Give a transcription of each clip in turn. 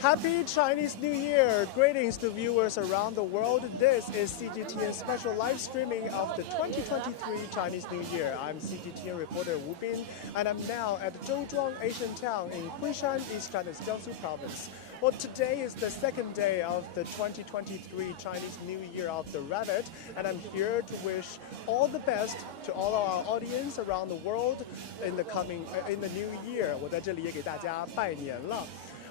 Happy Chinese New Year! Greetings to viewers around the world. This is CGTN special live streaming of the 2023 Chinese New Year. I'm CGTN reporter Wu Bin, and I'm now at Zhouzhuang Ancient Town in Huishan, East China's Jiangsu province. Well, today is the second day of the 2023 Chinese New Year of the Rabbit, and I'm here to wish all the best to all of our audience around the world in the new year. 我在这里也给大家拜年了。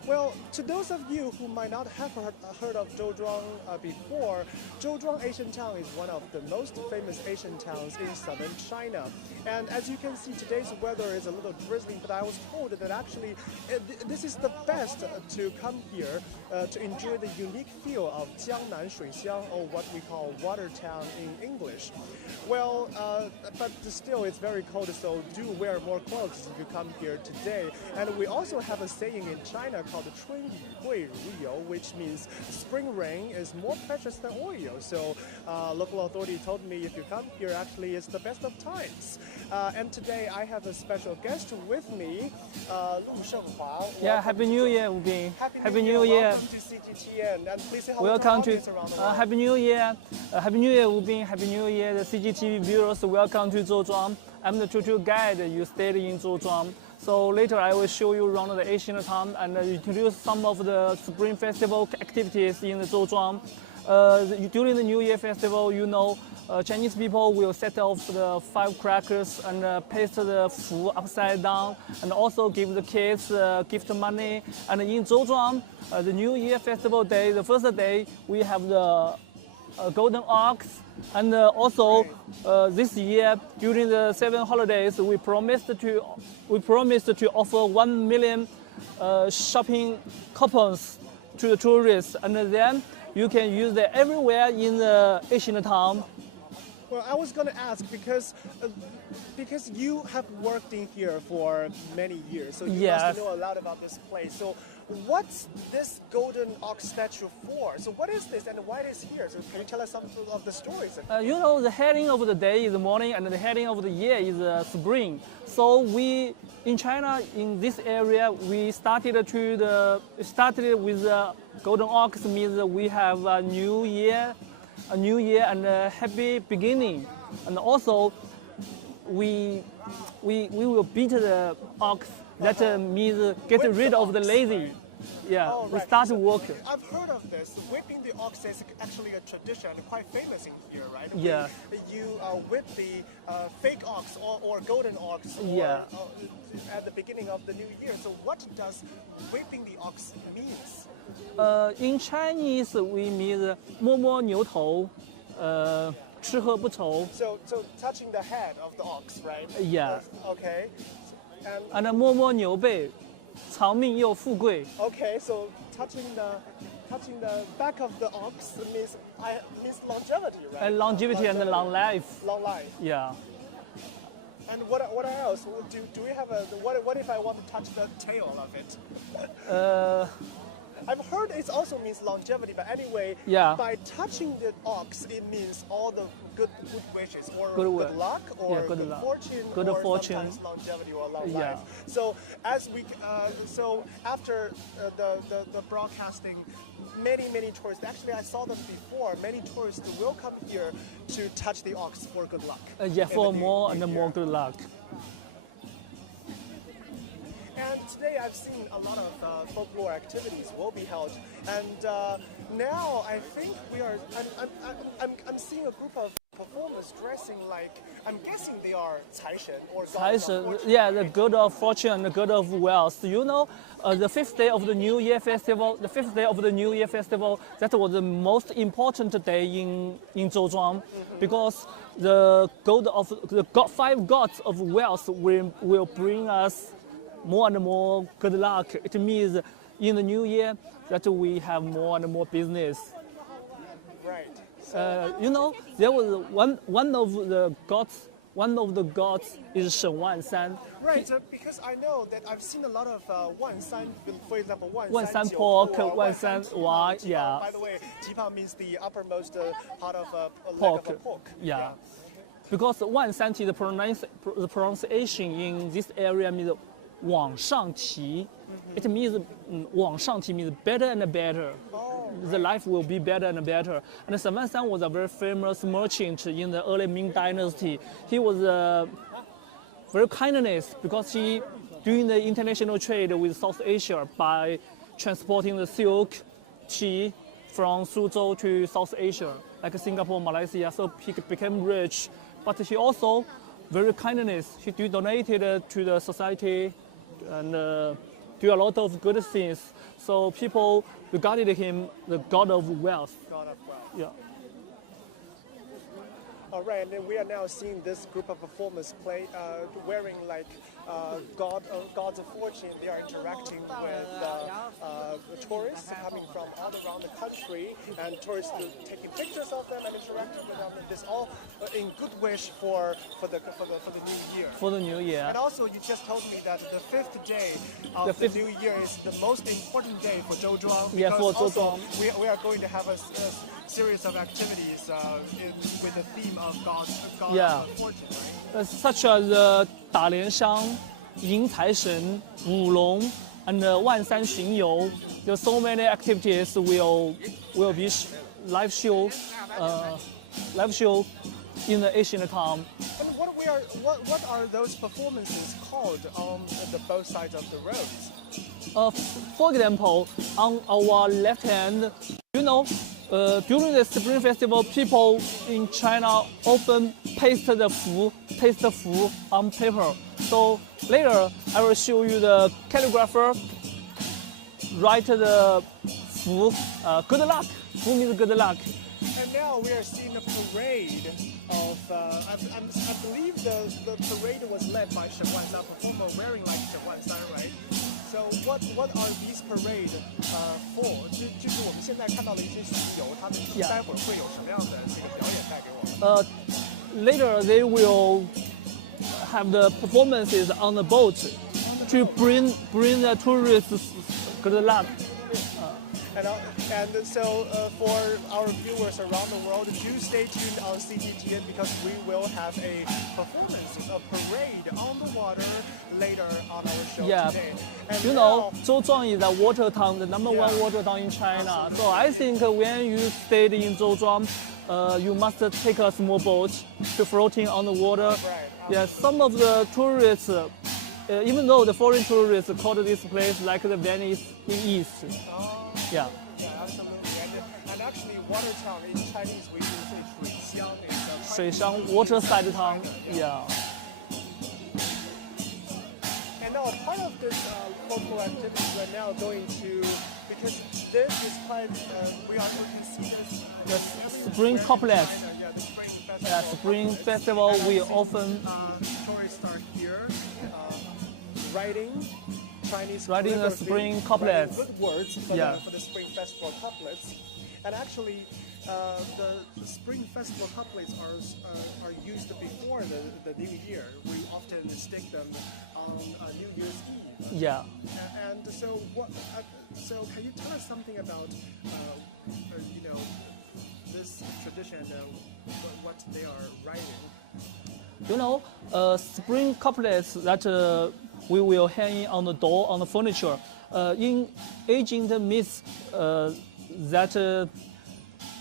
Well, to those of you who might not have heard of Zhouzhuang before, Zhouzhuang Ancient Town is one of the most famous Asian towns in southern China. And as you can see, today's weather is a little drizzling, but I was told that actually this is the best to come here to enjoy the unique feel of Jiangnan Shuixiang, or what we call water town in English. Well, but still it's very cold, so do wear more clothes if you come here today. And we also have a saying in China called 春雨贵如油, which means spring rain is more precious than oil. So local authority told me if you come here, actually it's the best of times. And today I have a special guest with me, Lu Shenghua. Yeah, Happy New Year, Wu Bin. Happy New Year. Welcome to CGTN. And please say hello Welcome to to around the world. Happy New Year. Happy New Year, Wu Bin. Happy New Year, the CGTV viewers. Welcome to Zhouzhuang. I'm the tour guide. You stayed in Zhouzhuang. So later I will show you around the Asian town and introduce some of the Spring Festival activities in the Zhouzhuang. During the New Year Festival, you know, Chinese people will set off the firecrackers and paste the fu upside down, and also give the kids gift money. And in Zhouzhuang, the New Year Festival day, the first day, we have the golden ox. And also this year, during the 7 holidays, we promised to offer 1 million shopping coupons to the tourists, and then you can use it everywhere in the Asian town. Well, I was going to ask because you have worked in here for many years, so you must know a lot about this place. So what's this golden ox statue for? So what is this and why it is here? So can you tell us some of the stories? You know, the heading of the day is the morning, and the heading of the year is spring. So we, in China, in this area, we started with the golden ox, means we have a new year and a happy beginning. And also, we will beat the ox. That means get rid of the lazy. Yeah, oh, right. We start work. I've heard of this. Whipping the ox is actually a tradition, quite famous in here, right? Yeah. You whip the fake ox or golden ox at the beginning of the new year. So what does whipping the ox means? In Chinese, we mean 摸摸牛头, 吃喝不愁. So touching the head of the ox, right? Yeah. Okay. And 摸摸牛背, 长命又富贵. Okay, so touching the back of the ox means longevity, right? And longevity and long life. Long life. Yeah. And what else? Do we have what if I want to touch the tail of it? I've heard it also means longevity, but anyway, by touching the ox, it means all the good wishes, or good luck, or good fortune, sometimes longevity or long life. So so after the broadcasting, many tourists. Actually, I saw them before. Many tourists will come here to touch the ox for good luck. For more and more good luck. And today I've seen a lot of folklore activities will be held, and now I think I'm seeing a group of performers dressing like, I'm guessing they are 财神 or gods of fortune. Yeah, the god of fortune and the god of wealth. You know, the fifth day of the New Year Festival. That was the most important day in Zhouzhuang, because the five gods of wealth will bring us more and more good luck. It means in the new year that we have more and more business. Right. You know, there was one of the gods is Shen Wanshan. Right, because I know that I've seen a lot of Wanshan, for example, Wanshan pork, Wanshan wine. Yeah. By the way, Jipa means the uppermost part of a pork. Leg of a pork. Yeah. Because Wanshan, the pronunciation in this area means 往上提, It means 往上提 means better and better. The life will be better and better. And Zhouzhuang was a very famous merchant in the early Ming Dynasty. He was very kindness because he doing the international trade with South Asia by transporting the silk, tea from Suzhou to South Asia, like Singapore, Malaysia. So he became rich, but he also very kindness. He donated to the society and do a lot of good things. So people regarded him the god of wealth. God of wealth. Yeah. All right, and then we are now seeing this group of performers play, wearing like gods of fortune. They are interacting with tourists coming from all around the country, and tourists taking pictures of them and interacting with them. This all in good wish for the new year. For the new year. And also, you just told me that the 5th day of the new year is the most important day for Zhouzhuang. Yeah, for also Zhouzhuang. we are going to have a series of activities with the theme of God Yeah. of fortune, right? Such as 打莲香、迎财神、舞龙, and 万山巡游. There are so many activities will be live show in the Asian town. And what are those performances called on the both sides of the roads? For example, on our left hand, during the Spring Festival, people in China often paste the fu on paper. So later, I will show you the calligrapher write the fu, good luck. Fu means good luck. And now we are seeing a parade of, I believe the parade was led by Shen Wanzan, performer wearing like Shen Wanzan, right? So what are these parade for? 就是我们现在看到的一些巡游，他们待会儿会有什么样的这个表演带给我们？ Later they will have the performances on the boat to bring the tourists good luck. And so for our viewers around the world, do stay tuned on CGTN because we will have a performance, a parade on the water later on our show today. And Zhouzhuang is a water town, the number one water town in China. So I think when you stayed in Zhouzhuang, you must take a small boat to floating on the water. Yeah, some of the tourists, even though the foreign tourists called this place like the Venice in East. Yeah. Yeah, absolutely. And actually, water town in Chinese we use Shuixiang. Shuixiang, waterside town. Yeah. And now part of this local activity we're now going to, because this is quite, we can see this. The spring complex. Yeah, the spring festival. Yeah, spring festival we often. Tourists are here riding the spring couplets. Good words for, yeah. For the spring festival couplets. And actually, the spring festival couplets are used before the new year. We often stick them on New Year's Eve. Yeah. And so, so can you tell us something about, this tradition and what they are writing? Spring couplets that we will hang on the door, on the furniture. In ancient myths, that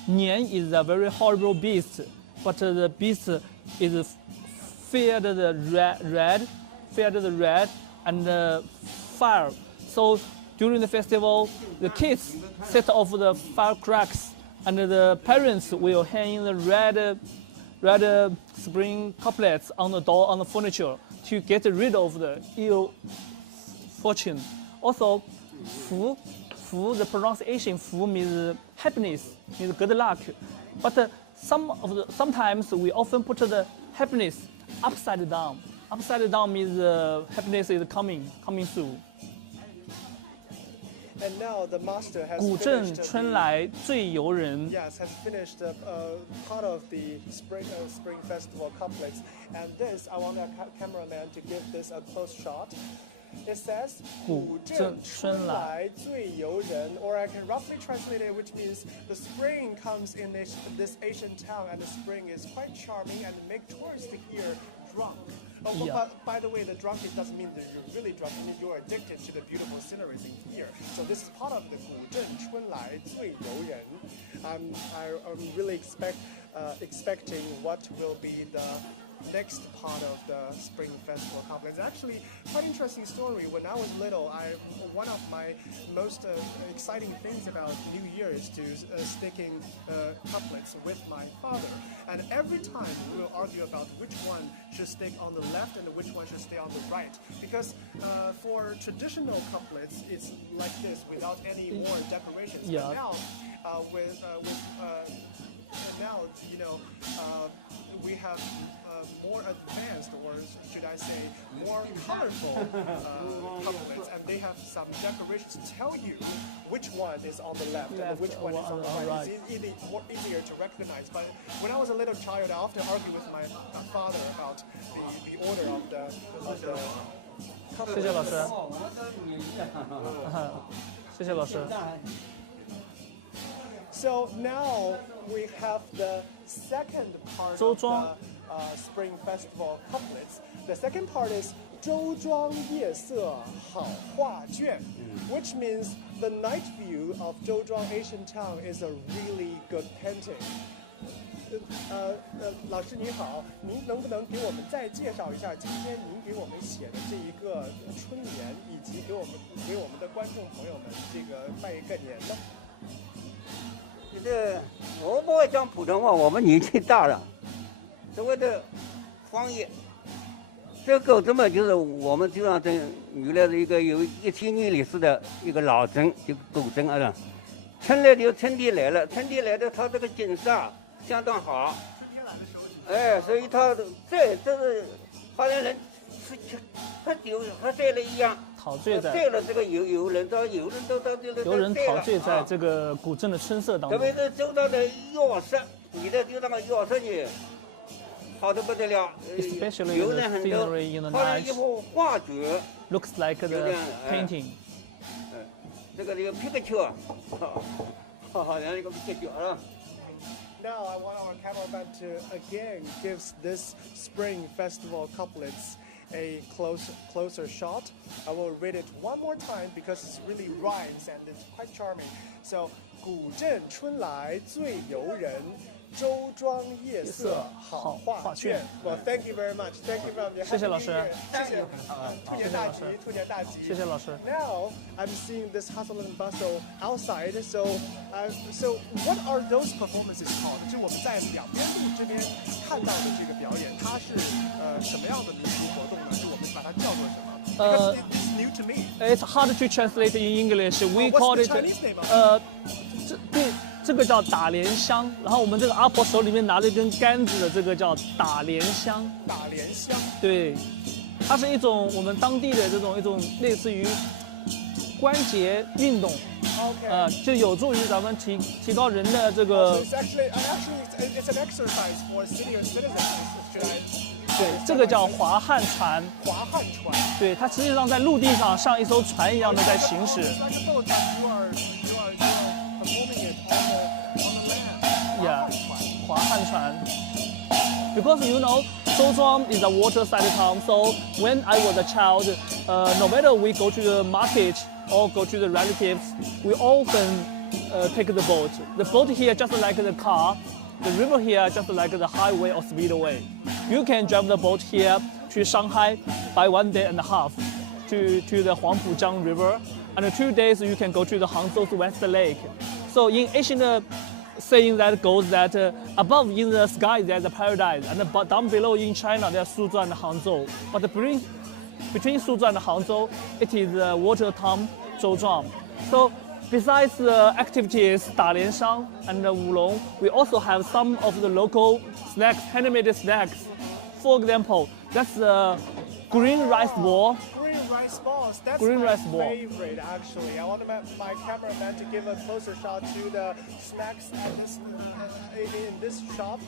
Nian is a very horrible beast, but the beast is feared the red and fire. So during the festival, the kids set off the firecrackers, and the parents will hang the red spring couplets on the door, on the furniture, to get rid of the ill fortune. Also, fu, the pronunciation fu means happiness, means good luck. But sometimes we often put the happiness upside down. Upside down means happiness is coming soon. And now the master has 古镇春来最游人. Yes, has finished part of the spring festival couplets. And this, I want our cameraman to give this a close shot. It says 古镇春来最游人, or I can roughly translate it, which means the spring comes in this Asian town, and the spring is quite charming, and make tourists here drunk. By the way, the drunk, it doesn't mean that you're really drunk. It means you're addicted to the beautiful sceneries in here. So this is part of the 古镇春来最游人. I'm really expecting what will be the next part of the Spring Festival complex. Actually, quite interesting story. When I was little, one of my most exciting things about New Year is to sticking couplets with my father. And every time we will argue about which one should stick on the left and which one should stay on the right. Because for traditional couplets, it's like this without any more decorations. Yeah. But now, now, you know, we have more advanced, or should I say, more colorful couplets, and they have some decorations to tell you which one is on the left and which one is on the right. It's more easier to recognize. But when I was a little child, I often argued with my father about the order of the couplets. 谢谢老师。谢谢老师。 So now we have the second part of the Spring Festival couplets. The second part is 周庄夜色好画卷, which means the night view of Zhouzhuang Ancient Town is a really good painting. 老师你好，您能不能给我们再介绍一下今天您给我们写的这一个春联，以及给我们的观众朋友们这个拜一个年呢？ 我不会讲普通话，我们年纪大了。所谓的方言，这个根本就是我们就像原来的一个有1000年历史的一个老镇，一个古镇啊。春来就春天来了，春天来的它这个景色相当好。春天来的时候，哎，所以它这是好像人喝酒喝醉了一样。 陶醉在醉了，这个游人到这个游人陶醉在这个古镇的春色当中。特别是周到的药色，你的就那个药色呢，好的不得了。游人很多，好像一幅画卷。Looks like the painting. 这个皮克球，好像一个皮克球啊。 Now I want our cameraman to again gives this Spring Festival couplets a closer shot. I will read it one more time because it really rhymes and it's quite charming. So, 古镇春来最游人，周庄夜色好画卷。Well, thank you very much. Thank you very much. 谢谢老师。谢谢。兔年大吉，兔年大吉。谢谢老师。Now I'm seeing this hustle and bustle outside. So what are those performances called? 就我们在两边路这边看到的这个表演，它是什么样的民俗活动呢？就我们把它叫做什么？Because it's new to me. It's hard to translate in English. We call it. Chinese name? 这个叫打莲香，然后我们这个阿婆手里面拿了一根杆子的这个叫打莲香。打莲香。对，它是一种我们当地的一种类似于关节运动。OK。就有助于咱们提高人的这个。It's actually it's an exercise for senior citizens. 对，这个叫滑旱船。滑旱船。对，它实际上在陆地上像一艘船一样的在行驶。Yeah, 滑旱船. Because you know, Zhouzhuang is a waterside town. So when I was a child, no matter we go to the market or go to the relatives, we often take the boat. The boat here just like the car. The river here just like the highway or speedway. You can drive the boat here to Shanghai by 1 day and a half to the Huangpujiang River, and in 2 days you can go to the Hangzhou's West Lake. So in ancient saying that goes that above in the sky there's a paradise, and down below in China there's Suzhou and Hangzhou. But between Suzhou and Hangzhou, it is the water town Zhouzhuang. So besides the activities, Dalianshang and Wulong, we also have some of the local snacks, handmade snacks. For example, that's the green rice ball. Green rice balls. That's green my rice ball. favorite, actually. I want my cameraman to give a closer shot to the snacks at in this shop.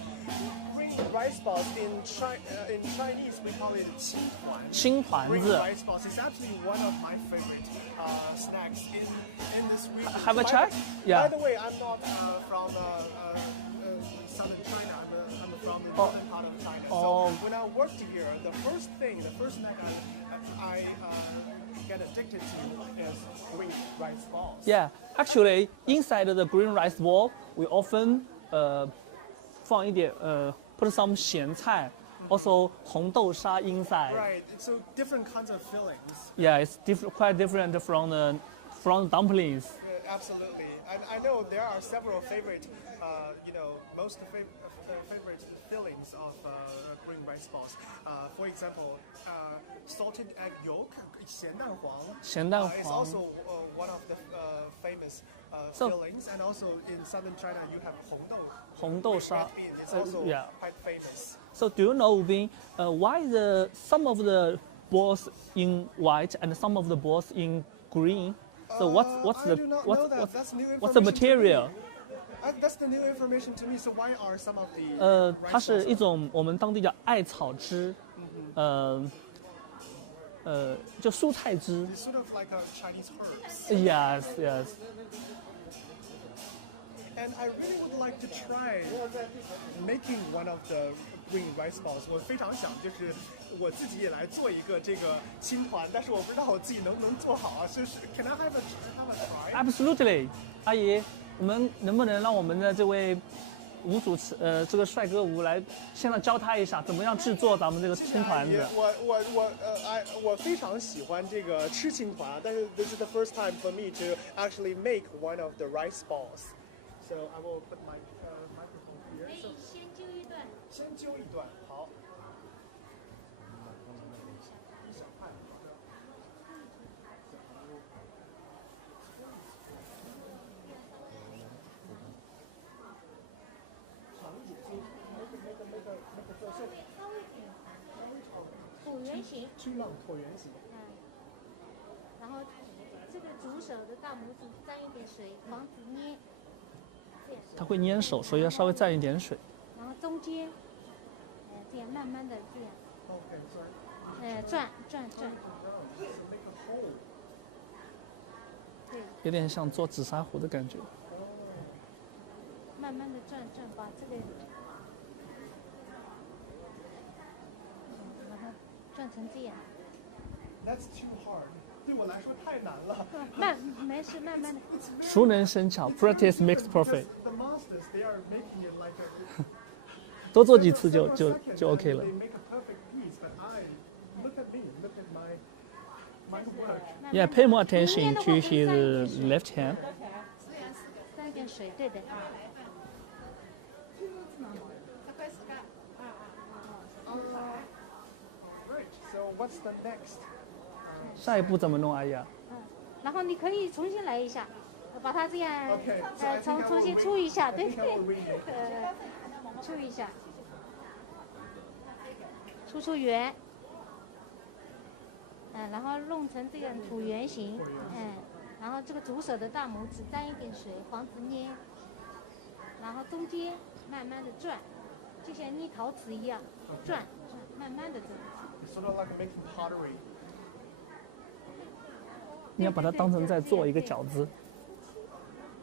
Green rice balls in Chinese we call it 青团. Green rice balls is actually one of my favorite snacks in this region. Have a try? Yeah. By the way, I'm not from southern China. I'm from from the northern part of China. So when I worked here, the first snack I get addicted to is green rice balls. Yeah, actually, inside the green rice ball, we often 放一点put some 咸菜 also 红豆沙 inside. Right, so different kinds of fillings. Yeah, it's quite different from the dumplings. Absolutely, and I know there are several favorite, most favorite fillings of green rice balls. For example, salted egg yolk, 咸蛋黄. 咸蛋 is 黄 also one of the famous So- fillings, and also in southern China you have 红豆沙 red bean. It's also yeah. quite famous. So do you know, Ubin, why some of the balls in white and some of the balls in green? So what's I do not know that. That's new what's the information to me. material? That's the new information to me. So why are some of the 它 rice 是 balls 一种我们当地叫艾草汁，就蔬菜汁。 It's sort of like a Chinese herbs. Yes, yes. And I really would like to try making one of the green rice balls. 我非常想就是我自己也来做一个这个青团，但是我不知道我自己能不能做好啊。就是 Can I have a try? Absolutely，阿姨，我们能不能让我们的这位吴主持这个帅哥吴来现在教他一下怎么样制作咱们这个青团子？我非常喜欢这个吃青团，但是 this is the first time for me to actually make one of the rice balls. So I will put my microphone here. 可以 So 先揪一段，先揪一段，好。椭圆形，巨浪椭圆形。然后这个煮手的大拇指沾一点水，防止捏，这样，它会粘手，所以要稍微蘸一点水。然后中间，这样慢慢的这样， Okay, sorry. 转，对，有点像做紫砂壶的感觉。慢慢的转，把这个，然后转成这样， That's too hard. 对我来说太难了。没事，慢慢的，熟能生巧 ，practice makes perfect。 The masters, they are making it like a 多做几次就 OK 了 They。make a perfect piece, but look at me, look at my work. Yeah, pay more attention to his left hand. 沾一点水，对的。 Right. So what's the next? 下一步怎么弄，阿姨啊？然后你可以重新来一下，把它这样 Okay. So I think I 重新 will 出一下， I 对 think I will read it. 出一下，出圆，然后弄成这样椭圆形，然后这个煮手的大拇指沾一点水，防止捏，然后中间慢慢的转，就像捏陶瓷一样，转，慢慢的转。 It's sort of like making pottery. 你要把它当成在做一个饺子。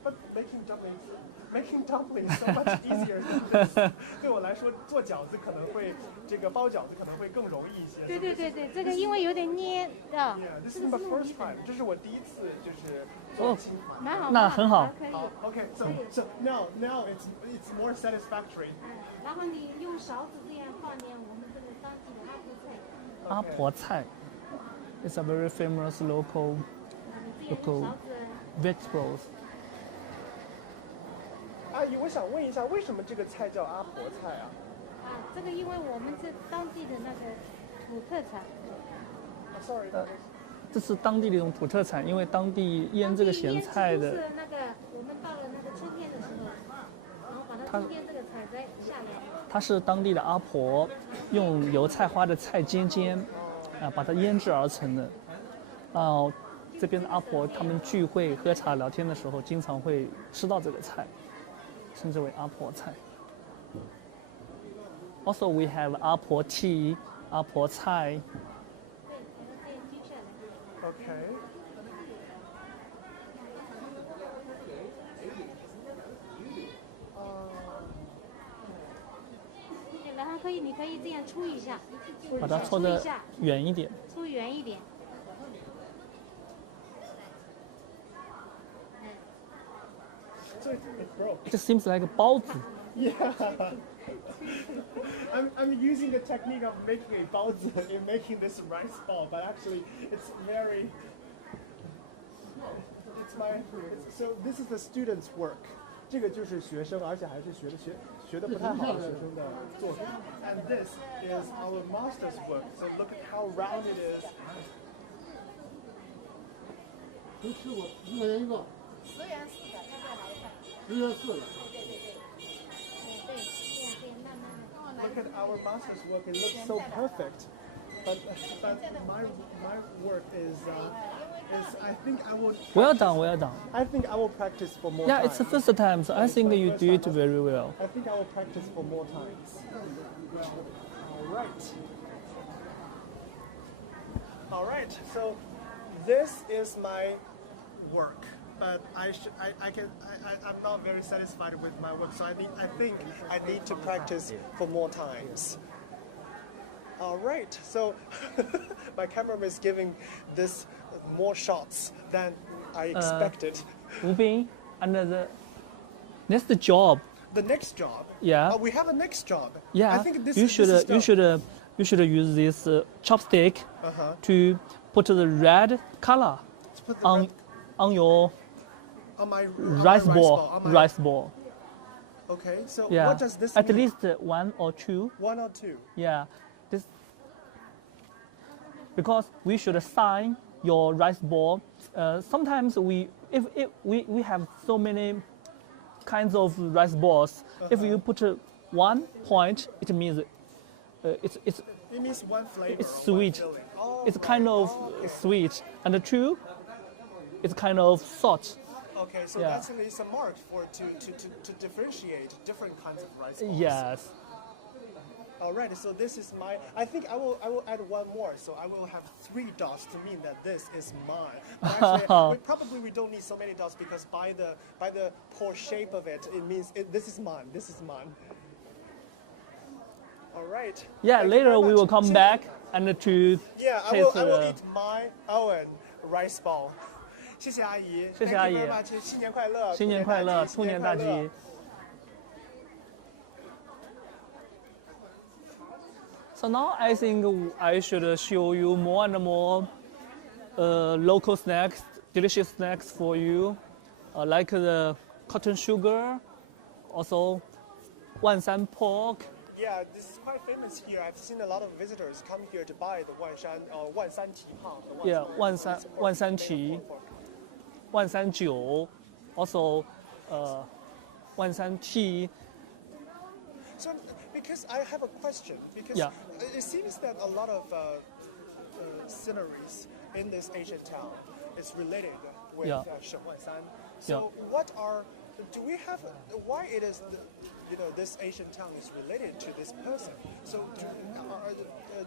But making dumplings so much easier than this. 对我来说，做饺子可能会这个包饺子可能会更容易一些。对，这个因为有点捏啊， Yeah, this 这 is 个 my 是 first time. 这是我第一次就是做青团。蛮好，那很好可以。好 ，OK, so now it's more satisfactory. 然后你用勺子这样放点我们这个当地的阿婆菜 is a very famous local 这样用勺子。 vegetables. 阿姨，我想问一下，为什么这个菜叫阿婆菜啊？这个因为我们是当地的那个土特产， Sorry. 这是当地的一种土特产，因为当地腌这个咸菜的，当地腌制都是那个我们到了那个春天的时候，然后把它春天这个采摘下来，它是当地的阿婆用油菜花的菜尖，把它腌制而成的。这边的阿婆他们聚会喝茶聊天的时候，经常会吃到这个菜，称之为阿婆菜。Also, we have 阿婆 tea, 阿婆菜。对，把它这样揪下来。 OK. 可以，你可以这样出一下，把它搓得圆一点。出圆一点。So it broke. It seems like a 包子。Yeah. I'm using the technique of making a baozi in making this rice ball, but actually it's very. So this is the student's work. 这个就是学生，而且还是学得不太好的学生的作品。And this is our master's work. So look at how round it is. 没吃过，1块钱一个。10元4个，要不要来一份10元4个。对，慢慢的。 Look at our master's work. It looks so perfect. But my work is I think I will. Well done, well done. I think I will practice for more Yeah, time. it's the first time, so I think you do it very well. I think I will practice for more times. All right. All right. So this is my work, but I'm not very satisfied with my work. So I think I need to practice for more times. All right. So my cameraman is giving this more shots than I expected. Wu Bin, and the next job. The next job. Yeah. We have a next job. Yeah. I think this you is should done. you should use this chopstick Uh-huh. to put the red color Let's put the on red- on your on my rice ball. on my- Rice ball. Okay. So Yeah. what does this At mean? least 1 or 2. 1 or 2. Yeah. This because we should sign your rice ball. Sometimes we have so many kinds of rice balls. If you put 1 point, it means it's It means one flavor. it's or one sweet. filling. Oh, It's kind of sweet, and 2, it's kind of salt. okay. So yeah. that's at least a mark for to differentiate different kinds of rice balls. Yes. All right. So this is my. I think I will add one more. So I will have 3 dots to mean that this is mine. But actually, probably we don't need so many dots because by the poor shape of it, it means this is mine. This is mine. All right. Yeah. Thank you Later very we much. will come So- back and to Yeah, I taste will the- eat my own rice ball. 谢谢阿姨。谢谢阿姨。 Thank you very much. 新年快乐。新年快乐，兔年大吉。兔年大吉。So now I think I should show you more and more local snacks, delicious snacks for you, like the cotton sugar, also Wanshan pork. Yeah, this is quite famous here. I've seen a lot of visitors come here to buy the Wanshan or Wanshan Tea. Yeah, Wanshan tea, Wanshan jiu, also Wanshan tea. So, because I have a question, because Yeah. it seems that a lot of sceneries in this ancient town is related with Yeah. Shenwanshan. So, do we have, why it is, this ancient town is related to this person? So,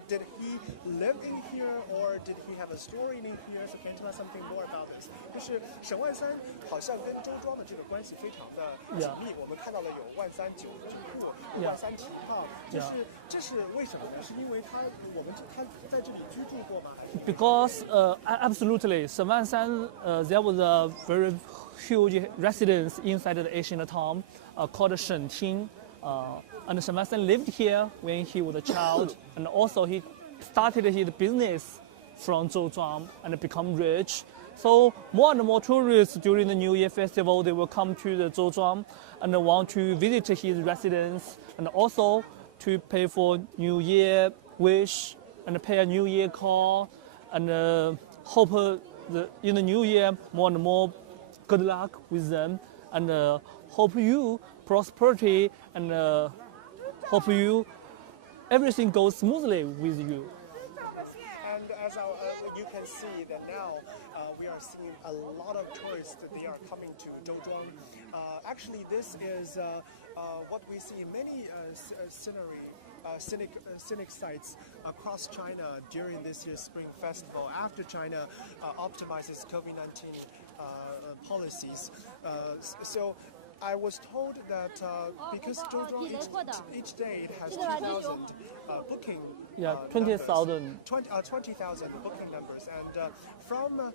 did he live in here or did he have a story in here? So, can you tell us something more about this? 就是沈万三好像跟周庄的这个关系非常的紧密。我们看到了有万三九居户，有万三蹄炮，这是为什么呢？是因为他在这里居住过吗？还是 Because absolutely, Shenwanshan, there was a very huge residence inside the ancient town called Shenting. And Shenwanshan lived here when he was a child, and also he started his business from Zhouzhuang and become rich. So more and more tourists during the New Year festival, they will come to the Zhouzhuang and want to visit his residence and also to pay for New Year wish and pay a New Year call and hope in the New Year more and more good luck with them and hope you prosperity and hope you everything goes smoothly with you. And as you can see that now we are seeing a lot of tourists. They are coming to Zhouzhuang. Actually, this is what we see in many scenic sites across China during this year's Spring Festival. After China optimizes COVID-19 policies, so I was told that because Zhouzhuang each day it has 2,000 booking. Yeah, 20,000. 20,000 booking numbers, and from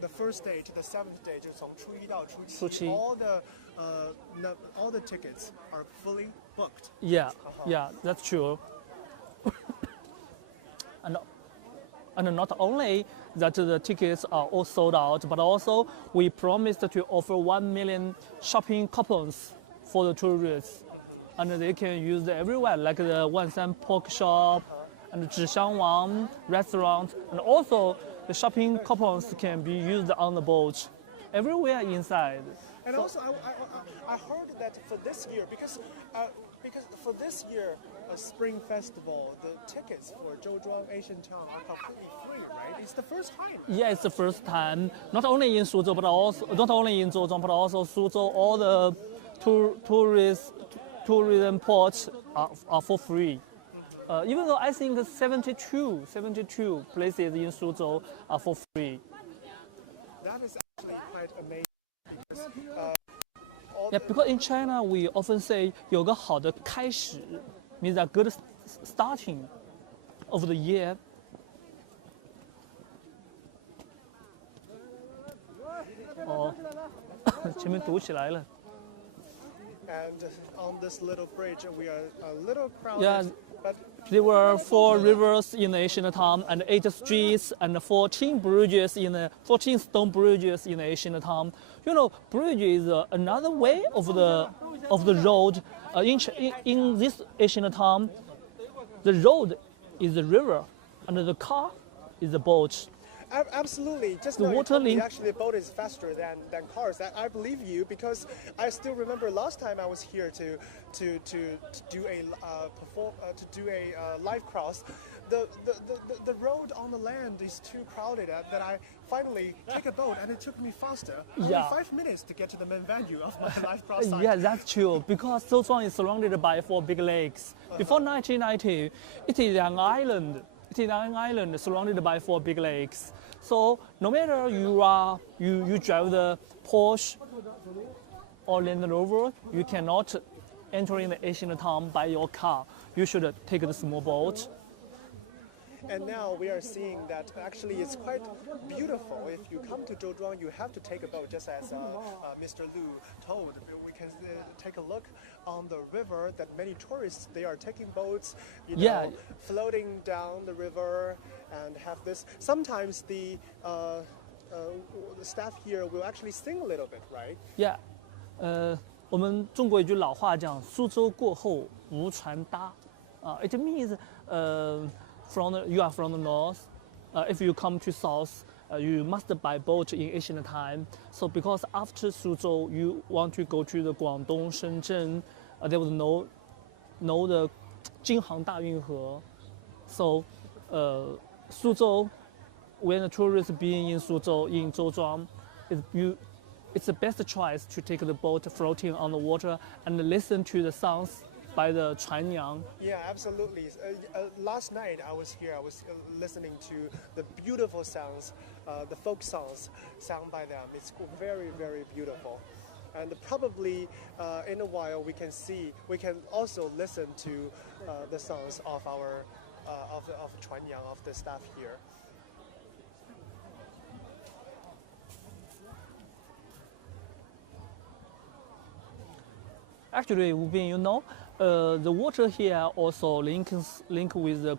the first day to the seventh day, 就从初一到初七, all the tickets are fully booked. Yeah, yeah, that's true. And not only that the tickets are all sold out, but also we promised to offer 1 million shopping coupons for the tourists. And they can use it everywhere, like the Wansan Pork Shop and Zhouzhuang restaurant. And also the shopping coupons can be used on the boat, everywhere inside. And also, I heard that for this year, because for this year, a spring festival, the tickets for Zhouzhuang Ancient Town are completely free, right? It's the first time. Yeah, it's the first time. Not only in Suzhou, but also not only in Zhouzhuang, but also Suzhou. All the tourism ports are for free. Even though I think 72 places in Suzhou are for free. That is actually quite amazing. Yeah, because in China we often say 有个好的开始 means a good starting of the year. Oh, 前面堵起来了。 And on this little bridge, we are a little crowded. Yeah, but there were 4 rivers in the ancient town and 8 streets and 14 stone bridges in the ancient town. You know, bridge is another way of the road. In this ancient town, the road is the river, and the car is the boat. Absolutely. Just The now you water told me link- actually the boat is faster than cars. I believe you because I still remember last time I was here to do a live cross. The road on the land is too crowded that I finally take a boat and it took me faster. Only Yeah. 5 minutes to get to the main venue of my live cross site. Yeah, that's true. Because Zhouzhuang is surrounded by 4 big lakes. Before 1990, it is an island. It is an island surrounded by 4 big lakes. So no matter you drive the Porsche or Land Rover, you cannot enter in the ancient town by your car. You should take the small boat. And now we are seeing that actually it's quite beautiful. If you come to Zhouzhuang, you have to take a boat, just as Mr. Lu told. We can take a look on the river that many tourists, they are taking boats, Yeah. floating down the river and have this. Sometimes the staff here will actually sing a little bit, right? Yeah. 我们中国有句老话讲，苏州过后无船搭。It means you are from the north. If you come to south, you must buy boat in ancient time. So because after Suzhou, you want to go to the Guangdong, Shenzhen, there was no the 京杭大运河. So Suzhou, when the tourists being in Suzhou, in Zhouzhuang, it's the best choice to take the boat floating on the water and listen to the songs by the 船娘. Yeah, absolutely. Last night I was here. I was listening to the beautiful sounds, the folk songs sung by them. It's very, very beautiful. And probably in a while we can also listen to the songs of our of 船娘, of the staff here. Actually, Wu Bin, you know, the water here also link with the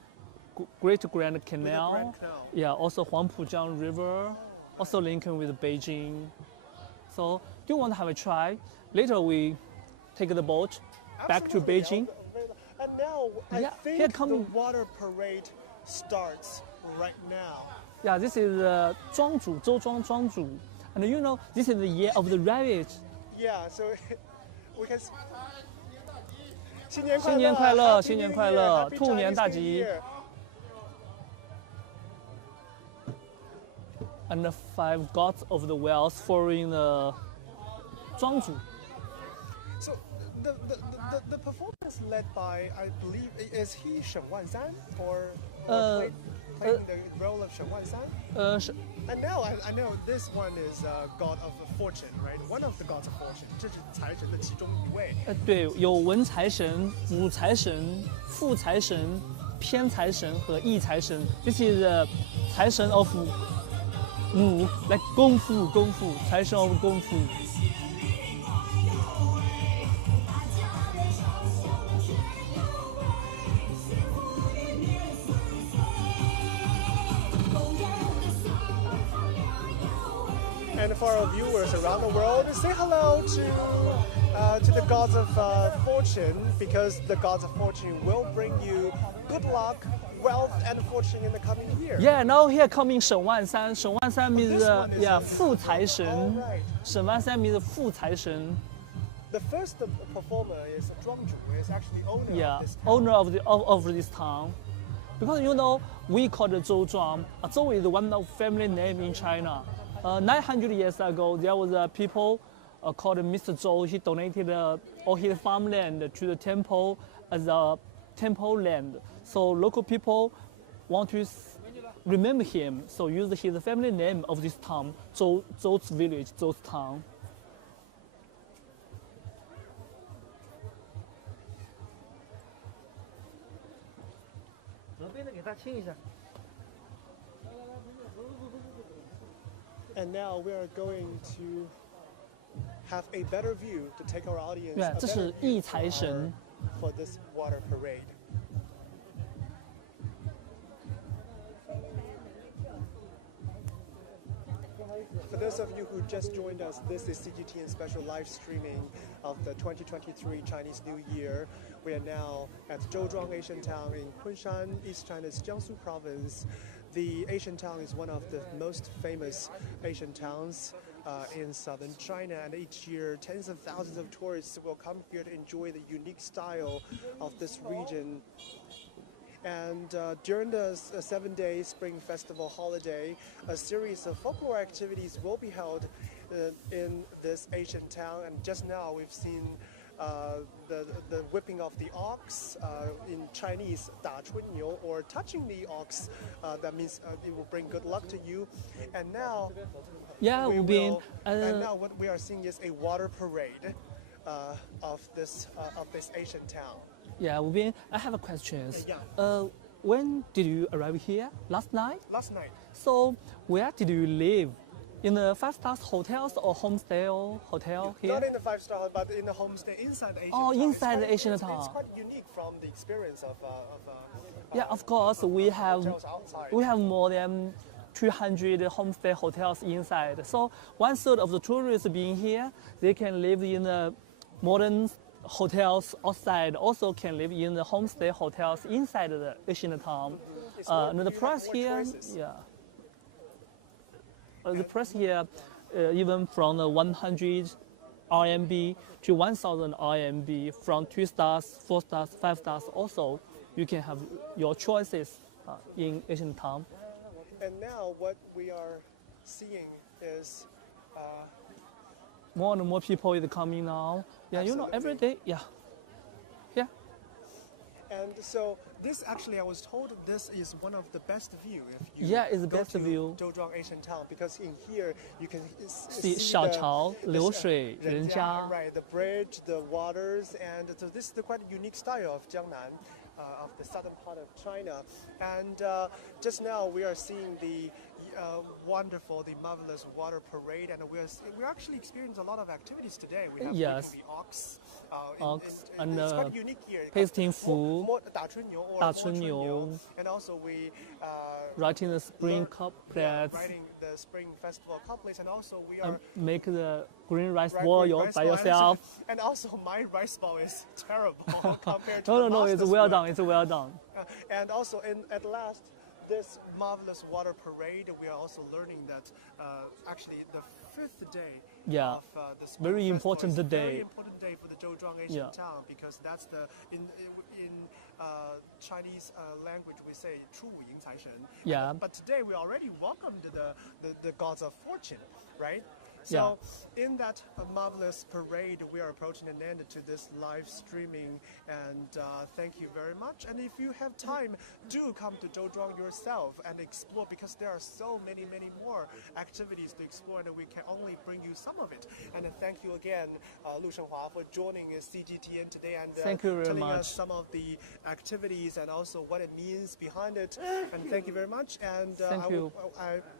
Great Grand Canal. Grand Canal. Yeah, also Huangpujiang River, also linking with Beijing. So, do you want to have a try? Later we take the boat back to Absolutely. Beijing. And now I Yeah, think here the come- water parade starts right now. Yeah, this is Zhouzhuang Zhuangzu. And you know, this is the year of the rabbit. Yeah, so we can. 新年新年快乐， Happy 新年 New 快 Year, 乐， Happy 兔年 Chinese 大 New 吉。 Year. And the 5 gods of the wells following the Zhuangzu. So the performance led by, I believe, is he Shen Wansan or playing the role of Shen Wansan? And now I know this one is god of fortune, right? One of the gods of fortune. 这是财神的其中一位。对，有文财神、武财神、富财神、偏财神和义财神。This is the 财神 of 武，like 功夫，财神 of 功夫。And for our viewers around the world, say hello to the gods of fortune, because the gods of fortune will bring you good luck, wealth, and fortune in the coming year. Yeah, now here coming 沈万三. 沈万三 means yeah, 富财神. Right. 沈万三 means 富财神. The first performer is Zhouzhuang, is actually owner Yeah, of this town. owner of this town. Because you know, we call it Zhouzhuang. Zhou is one of family name in China. 900 years ago, there was a people called Mr. Zhou. He donated all his farmland to the temple as a temple land. So local people want to remember him, so use his family name of this town, Zhou's village, Zhou's town. And now we are going to have a better view to take our audience Yeah, a 这 better 是 view 义财神。 for this water parade. For those of you who just joined us, this is CGTN special live streaming of the 2023 Chinese New Year. We are now at Zhouzhuang Ancient Town in Kunshan, East China's Jiangsu province. The Ancient Town is one of the most famous Asian towns in southern China, and each year tens of thousands of tourists will come here to enjoy the unique style of this region. And during the 7-day Spring Festival holiday, a series of folklore activities will be held in this ancient town. And just now we've seen the whipping of the ox, in Chinese, 打春牛, or touching the ox. That means it will bring good luck to you. And now, Yeah, and now what we are seeing is a water parade of this ancient town. Yeah, I have a question. Yeah. When did you arrive here? Last night? Last night. So where did you live? In the 5-star hotels or homestay or hotel here? Not in the 5-star, but in the homestay inside the Asian Oh, town. inside the Asian It's town. quite unique from the experience of Yeah, of course, we have hotels outside. more than 200 homestay hotels inside. So 1/3 of the tourists being here, they can live in the modern hotels outside, also can live in the homestay hotels inside the Asian town. And the price here, yeah. The price here, even from 100 RMB to 1,000 RMB, from 2 stars, 4 stars, 5 stars. Also, you can have your choices in Asian town. And now what we are seeing is More and more people is coming now. Yeah, you know, every day, yeah. Yeah. and so this actually, I was told this is one of the best view if you Yeah, it's the go best to view. Zhouzhuang Ancient Town, because in here you can See see 小桥流水人家 right, the bridge, the waters, and so this is the quite unique style of Jiangnan, of the southern part of China. And just now we are seeing the wonderful, the marvelous water parade, and we're actually experiencing a lot of activities today. We have Yes. the ox, and it's quite unique here. pasting food, 打春牛 or 打春牛 and also we writing the spring couplets, writing the spring festival couplets, and also we are make the green rice right, ball rice by ball, yourself. and also my rice ball is terrible compared to No, the no, it's master's well work. done. It's well done. And also, at last, this marvelous water parade, we are also learning that actually the 5th day Yeah. of the Spring Very Festival important is a day. very important day for the Zhouzhuang Ancient Yeah. Town, because that's the in Chinese language we say 出五迎财神. Yeah. But today we already welcomed the gods of fortune, right? So in that marvelous parade, we are approaching an end to this live streaming, and thank you very much. And if you have time, do come to Zhouzhuang yourself and explore, because there are so many more activities to explore, and we can only bring you some of it. And thank you again, Lu Shenhua, for joining CGTN today and thank you very telling much. us some of the activities and also what it means behind it. And thank you very much. And thank you.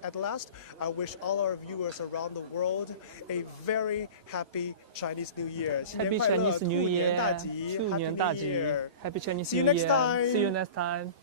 At last, I wish all our viewers around the world a very happy Chinese New Year. Happy Chinese New Year. 兔年大吉. Happy New Year. Year. Happy Chinese See you New next Year. time. See you next time.